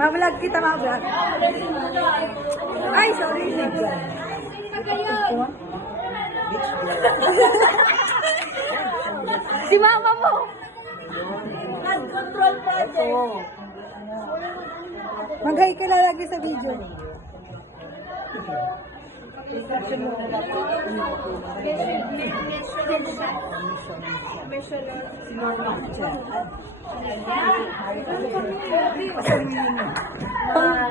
Ma-vlog kita, ma-vlog. Ay, sorry. Si mama mo. Nag-control pa din. Mag-hi ka na lagi sa video.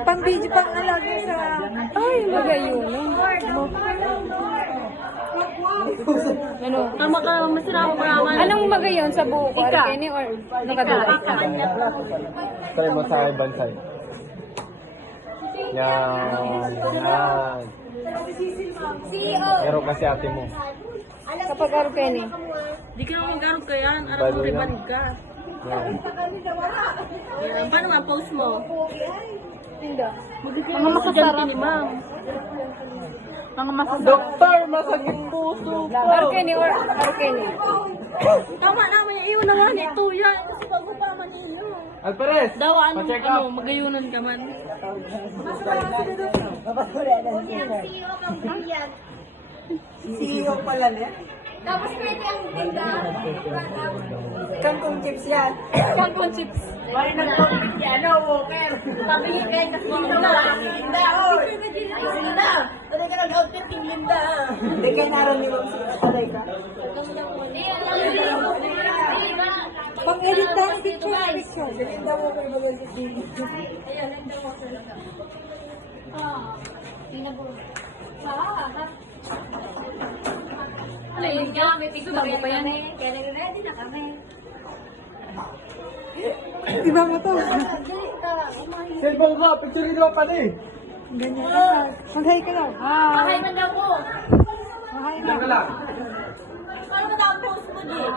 Pang video pang lagi sa... Ay, magayon. Ano? Tama ka, masarap pa naman. Anong magayon sa buko? Arkeni or nakadula? Try mo sa ibang side. Yan. Yan. Meron kasi ate mo. Kapag arkeni. Di ka naman garog ka yan. Aram mo riban ka. Yan. Yan. Paano ma-post mo? Hindi. Mga makasarap ni ma'am. Mga masasarap. Doktor, masakit puso ko. Arkeni or arkeni? Tama naman yung iyo naman ito yan. Kasi bago pa man iyo. Alperes, Daw ano, pa-check up. magayunan ka man. CEO pala niya. Tapos pwede ang tinda. Kangkong chips yan. Kangkong chips. Bari nag-comment si ano, Walker. Pabili kayo kasi tinda. Linda, oy! Linda. Pwede ka nag-outfit yung Linda. Hindi kayo naroon ni Ma'am si Aray ka. Pag-edit tayo, picture. Linda Walker ba yan si TV? Ano yun ka? Bago pa yan. Kaya ready na kami. Iba mo to. Cellphone ko, picture mo pa eh. Ganyan ka. Mag-hi ka daw. Pakay man daw po. Hi na. Teka lang. Paano ba daw post mo din?